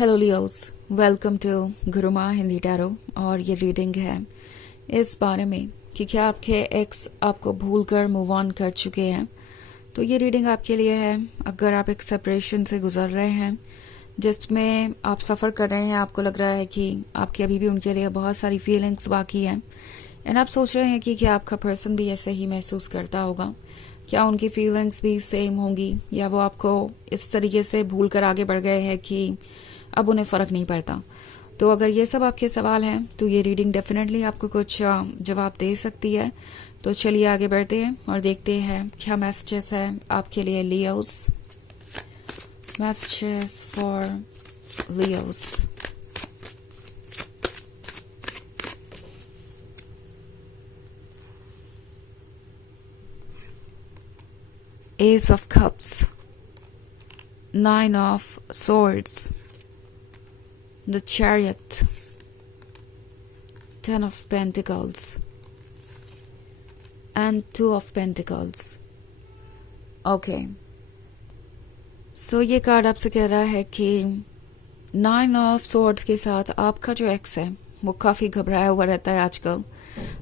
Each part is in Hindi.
Hello Leos, welcome to Gurumaa Hindi tarot. और ये रीडिंग है इस बारे में कि क्या आपके एक्स आपको भूल कर मूव ऑन कर चुके हैं। तो ये रीडिंग आपके लिए है अगर आप एक सेपरेशन से गुजर रहे हैं जिसमें आप सफ़र कर रहे हैं, आपको लग रहा है कि आपकी अभी भी उनके लिए बहुत सारी फीलिंग्स बाकी हैं एंड आप सोच रहे हैं कि क्या आपका पर्सन भी ऐसे ही महसूस करता होगा, क्या उनकी फीलिंग्स भी सेम होंगी या वो आपको इस तरीके से भूल कर आगे बढ़ गए हैं कि अब उन्हें फ़र्क नहीं पड़ता। तो अगर ये सब आपके सवाल हैं तो ये रीडिंग डेफिनेटली आपको कुछ जवाब दे सकती है। तो चलिए आगे बढ़ते हैं और देखते हैं क्या मैसेजेस है आपके लिए Leos. Messages for Leos. Ace of Cups, Nine of Swords, the Chariot, Ten of Pentacles, and Two of Pentacles. Okay. So ये कार्ड आपसे कह रहा है कि नाइन ऑफ सोर्ड्स के साथ आपका जो एक्स है वो काफ़ी घबराया हुआ रहता है आजकल,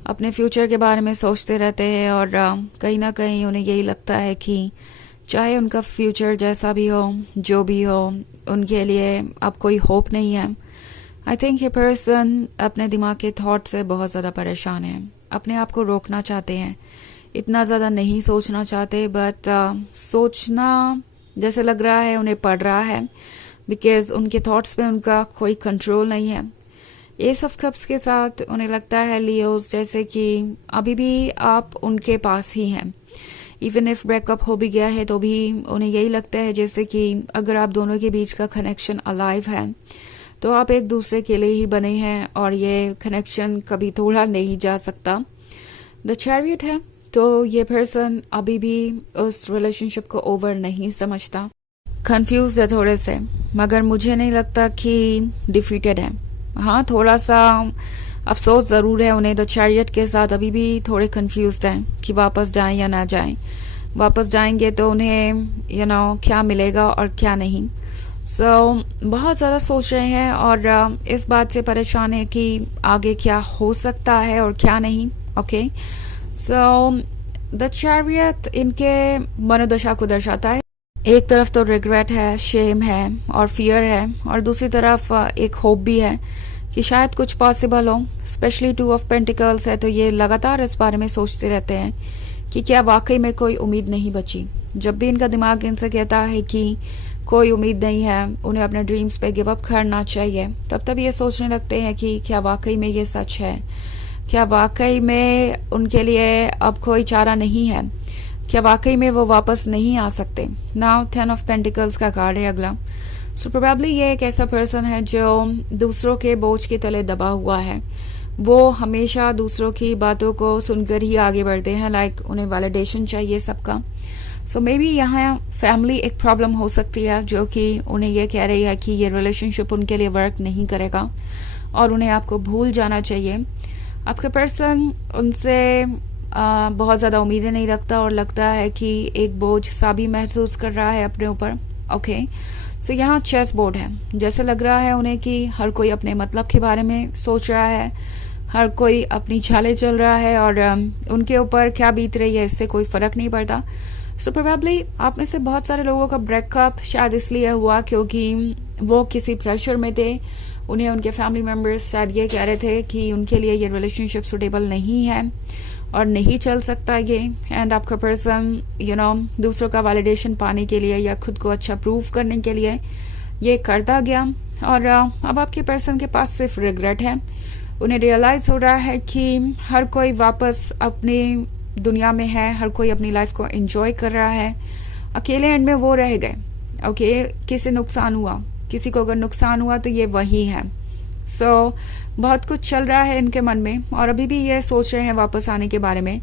अपने फ्यूचर के बारे में सोचते रहते हैं और कहीं ना कहीं उन्हें यही लगता है कि चाहे उनका फ्यूचर जैसा भी हो, जो भी हो, उनके लिए अब कोई होप नहीं है। आई थिंक ये पर्सन अपने दिमाग के थॉट से बहुत ज़्यादा परेशान है, अपने आप को रोकना चाहते हैं, इतना ज़्यादा नहीं सोचना चाहते, बट सोचना जैसे लग रहा है उन्हें पड़ रहा है बिकॉज उनके थॉट्स पे उनका कोई कंट्रोल नहीं है। एस ऑफ कप्स के साथ उन्हें लगता है लियोस जैसे कि अभी भी आप उनके पास ही हैं, इवन इफ ब्रेकअप हो भी गया है तो भी उन्हें यही लगता है जैसे कि अगर आप दोनों के बीच का कनेक्शन अलाइव है तो आप एक दूसरे के लिए ही बने हैं और ये कनेक्शन कभी तोड़ा नहीं जा सकता। द चैरियट है तो ये पर्सन अभी भी उस रिलेशनशिप को ओवर नहीं समझता, कंफ्यूज है थोड़े से, मगर मुझे नहीं लगता कि डिफीटेड है। हाँ, थोड़ा सा अफसोस ज़रूर है उन्हें। द चैरियट के साथ अभी भी थोड़े कंफ्यूज हैं कि वापस जाएं या ना जाएं। वापस जाएंगे तो उन्हें क्या मिलेगा और क्या नहीं। बहुत ज़्यादा सोच रहे हैं और इस बात से परेशान है कि आगे क्या हो सकता है और क्या नहीं। ओके, द चैरियट इनके मनोदशा को दर्शाता है। एक तरफ तो रिग्रेट है, शेम है और फियर है, और दूसरी तरफ एक होप भी है कि शायद कुछ पॉसिबल हो। स्पेशली टू ऑफ पेंटिकल्स है तो ये लगातार इस बारे में सोचते रहते हैं कि क्या वाकई में कोई उम्मीद नहीं बची। जब भी इनका दिमाग इनसे कहता है कि कोई उम्मीद नहीं है, उन्हें अपने ड्रीम्स पे गिव अप करना चाहिए, तब ये सोचने लगते हैं कि क्या वाकई में ये सच है, क्या वाकई में उनके लिए अब कोई चारा नहीं है, क्या वाकई में वो वापस नहीं आ सकते। नाउ 10 ऑफ पेंटिकल्स का कार्ड है अगला। सो प्रोबेबली ये एक ऐसा पर्सन है जो दूसरों के बोझ के तले दबा हुआ है। वो हमेशा दूसरों की बातों को सुनकर ही आगे बढ़ते हैं, लाइक उन्हें वैलिडेशन चाहिए सबका। सो मे बी यहाँ फैमिली एक प्रॉब्लम हो सकती है जो कि उन्हें ये कह रही है कि ये रिलेशनशिप उनके लिए वर्क नहीं करेगा और उन्हें आपको भूल जाना चाहिए। आपका पर्सन उनसे बहुत ज़्यादा उम्मीदें नहीं रखता और लगता है कि एक बोझ सा भी महसूस कर रहा है अपने ऊपर। ओके, सो यहाँ चेस बोर्ड है, जैसे लग रहा है उन्हें कि हर कोई अपने मतलब के बारे में सोच रहा है, हर कोई अपनी चालें चल रहा है और उनके ऊपर क्या बीत रही है इससे कोई फ़र्क नहीं पड़ता। सो प्रोबेबली आप में से बहुत सारे लोगों का ब्रेकअप शायद इसलिए हुआ क्योंकि वो किसी प्रेशर में थे। उन्हें उनके फैमिली मेम्बर्स शायद ये कह रहे थे कि उनके लिए ये रिलेशनशिप सुटेबल नहीं है और नहीं चल सकता ये। एंड आपका पर्सन दूसरों का वैलिडेशन पाने के लिए या खुद को अच्छा प्रूव करने के लिए ये करता गया और अब आपके पर्सन के पास सिर्फ रिग्रेट है। उन्हें रियलाइज हो रहा है कि हर कोई वापस अपनी दुनिया में है, हर कोई अपनी लाइफ को एंजॉय कर रहा है, अकेले एंड में वो रह गए। ओके, किसी नुकसान हुआ, किसी को अगर नुकसान हुआ तो ये वही है। बहुत कुछ चल रहा है इनके मन में और अभी भी ये सोच रहे हैं वापस आने के बारे में।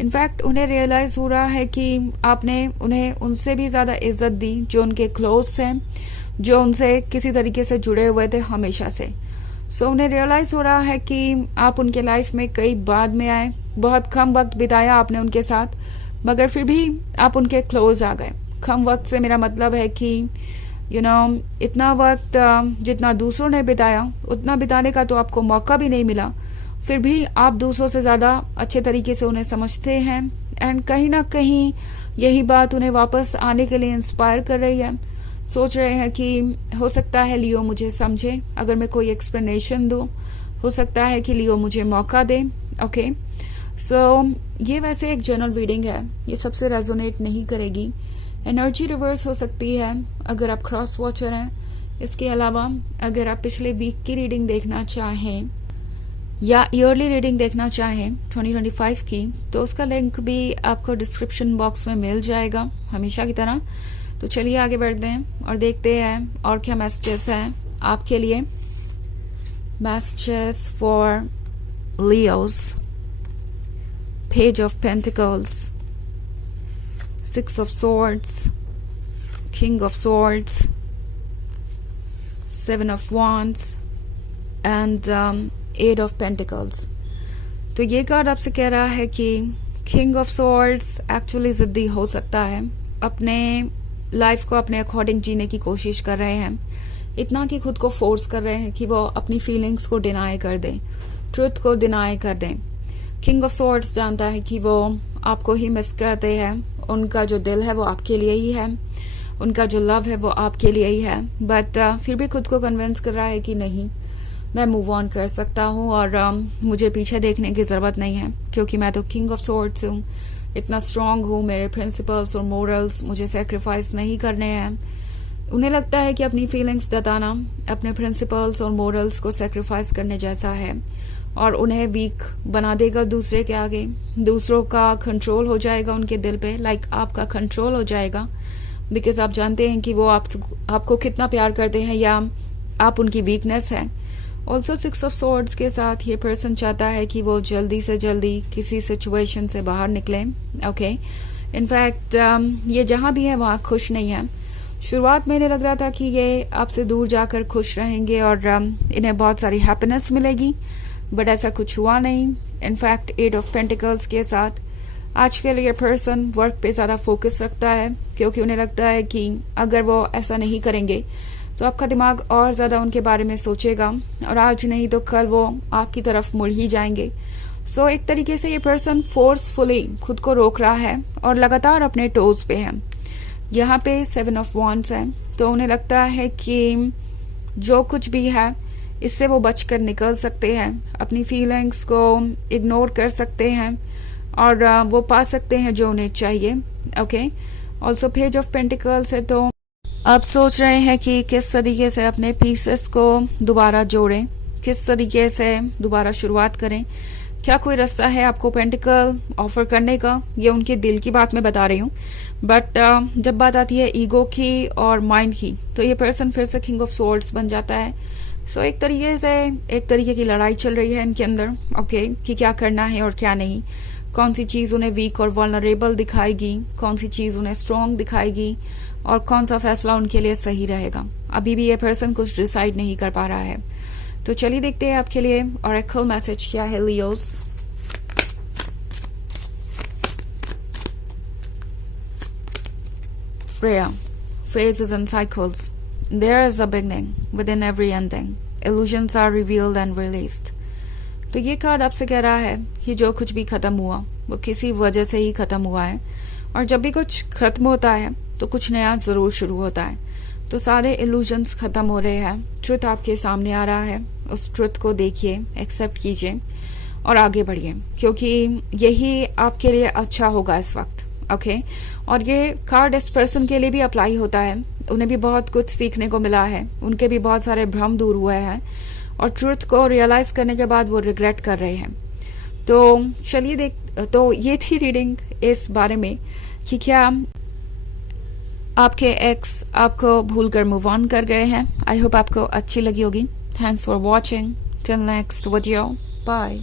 इनफैक्ट उन्हें रियलाइज हो रहा है कि आपने उन्हें उनसे भी ज़्यादा इज्जत दी जो उनके क्लोज हैं, जो उनसे किसी तरीके से जुड़े हुए थे हमेशा से। उन्हें रियलाइज हो रहा है कि आप उनके लाइफ में कई बाद में आए, बहुत कम वक्त बिताया आपने उनके साथ, मगर फिर भी आप उनके क्लोज आ गए। कम वक्त से मेरा मतलब है कि इतना वक्त जितना दूसरों ने बिताया उतना बिताने का तो आपको मौका भी नहीं मिला, फिर भी आप दूसरों से ज़्यादा अच्छे तरीके से उन्हें समझते हैं। एंड कहीं ना कहीं यही बात उन्हें वापस आने के लिए इंस्पायर कर रही है। सोच रहे हैं कि हो सकता है लियो मुझे समझे अगर मैं कोई एक्सप्लेनेशन दूँ, हो सकता है कि लियो मुझे मौका दे। ओके, सो ये वैसे एक जनरल रीडिंग है, ये सबसे रेजोनेट नहीं करेगी। एनर्जी रिवर्स हो सकती है अगर आप क्रॉस वॉचर हैं। इसके अलावा अगर आप पिछले वीक की रीडिंग देखना चाहें या ईयरली रीडिंग देखना चाहें 2025 की, तो उसका लिंक भी आपको डिस्क्रिप्शन बॉक्स में मिल जाएगा हमेशा की तरह। तो चलिए आगे बढ़ते हैं और देखते हैं और क्या मैसेजेस हैं आपके लिए। Messages for Leos, page of pentacles, Six of Swords, King of Swords, Seven of Wands and Eight of Pentacles। तो ये कार्ड आपसे कह रहा है कि King of Swords एक्चुअली जिद्दी हो सकता है, अपने लाइफ को अपने अकॉर्डिंग जीने की कोशिश कर रहे हैं, इतना कि खुद को फोर्स कर रहे हैं कि वो अपनी फीलिंग्स को डिनाई कर दें, ट्रुथ को डिनाई कर दें। किंग ऑफ सॉर्ड्स जानता है कि वो आपको ही मिस करते हैं, उनका जो दिल है वो आपके लिए ही है, उनका जो लव है वो आपके लिए ही है, बट फिर भी खुद को कन्विंस कर रहा है कि नहीं, मैं मूव ऑन कर सकता हूँ और मुझे पीछे देखने की ज़रूरत नहीं है, क्योंकि मैं तो किंग ऑफ सॉर्ड्स हूँ, इतना स्ट्रांग हूँ, मेरे प्रिंसिपल्स और मोरल्स मुझे सेक्रीफाइस नहीं करने हैं। उन्हें लगता है कि अपनी फीलिंग्स जताना अपने प्रिंसिपल्स और मोरल्स को सेक्रीफाइस करने जैसा है और उन्हें वीक बना देगा दूसरे के आगे। दूसरों का कंट्रोल हो जाएगा उनके दिल पे, लाइक आपका कंट्रोल हो जाएगा, बिकॉज आप जानते हैं कि वो आपको कितना प्यार करते हैं या आप उनकी वीकनेस है। ऑल्सो सिक्स ऑफ सॉर्ड्स के साथ ये पर्सन चाहता है कि वो जल्दी से जल्दी किसी सिचुएशन से बाहर निकले। ओके, इनफैक्ट ये जहाँ भी है वहाँ खुश नहीं है। शुरुआत में इन्हें लग रहा था कि ये आपसे दूर जाकर खुश रहेंगे और इन्हें बहुत सारी हैप्पीनेस मिलेगी, बट ऐसा कुछ हुआ नहीं। इनफैक्ट एट ऑफ पेंटिकल्स के साथ आजकल ये पर्सन वर्क पे ज़्यादा फोकस रखता है, क्योंकि उन्हें लगता है कि अगर वो ऐसा नहीं करेंगे तो आपका दिमाग और ज़्यादा उनके बारे में सोचेगा और आज नहीं तो कल वो आपकी तरफ मुड़ ही जाएंगे। सो एक तरीके से ये पर्सन फोर्सफुली खुद को रोक रहा है और लगातार अपने टोज पे है। यहाँ पे सेवन ऑफ वॉन्ड्स है, तो उन्हें लगता है कि जो कुछ भी है इससे वो बचकर निकल सकते हैं, अपनी फीलिंग्स को इग्नोर कर सकते हैं और वो पा सकते हैं जो उन्हें चाहिए। Okay, also page of pentacles है, तो आप सोच रहे हैं कि किस तरीके से अपने पीसेस को दोबारा जोड़ें, किस तरीके से दोबारा शुरुआत करें। क्या कोई रास्ता है आपको पेंटिकल ऑफर करने का? ये उनके दिल की बात मैं बता रही हूँ, बट जब बात आती है ईगो की और माइंड की, तो ये पर्सन फिर से किंग ऑफ सॉर्ड्स बन जाता है। सो एक तरीके की लड़ाई चल रही है इनके अंदर। ओके, कि क्या करना है और क्या नहीं, कौन सी चीज़ उन्हें वीक और वल्नरेबल दिखाएगी, कौन सी चीज़ उन्हें स्ट्रॉन्ग दिखाएगी और कौन सा फैसला उनके लिए सही रहेगा। अभी भी ये पर्सन कुछ डिसाइड नहीं कर पा रहा है। तो चलिए देखते हैं आपके लिए ऑरेकल मैसेज क्या है Leos. Freya, phases and cycles. There is a beginning within every ending. Illusions are revealed and released. तो ये कार्ड आपसे कह रहा है कि जो कुछ भी खत्म हुआ वो किसी वजह से ही खत्म हुआ है, और जब भी कुछ खत्म होता है तो कुछ नया जरूर शुरू होता है। तो सारे इल्यूजन्स खत्म हो रहे हैं, ट्रुथ आपके सामने आ रहा है, उस ट्रुथ को देखिए, एक्सेप्ट कीजिए और आगे बढ़िए, क्योंकि यही आपके लिए अच्छा होगा इस वक्त। ओके, और ये कार्ड इस पर्सन के लिए भी अप्लाई होता है, उन्हें भी बहुत कुछ सीखने को मिला है, उनके भी बहुत सारे भ्रम दूर हुए हैं और ट्रुथ को रियलाइज करने के बाद वो रिग्रेट कर रहे हैं। तो चलिए तो ये थी रीडिंग इस बारे में कि क्या आपके एक्स आपको भूलकर मूव ऑन कर गए हैं। आई होप आपको अच्छी लगी होगी। Thanks for watching, till next video, bye.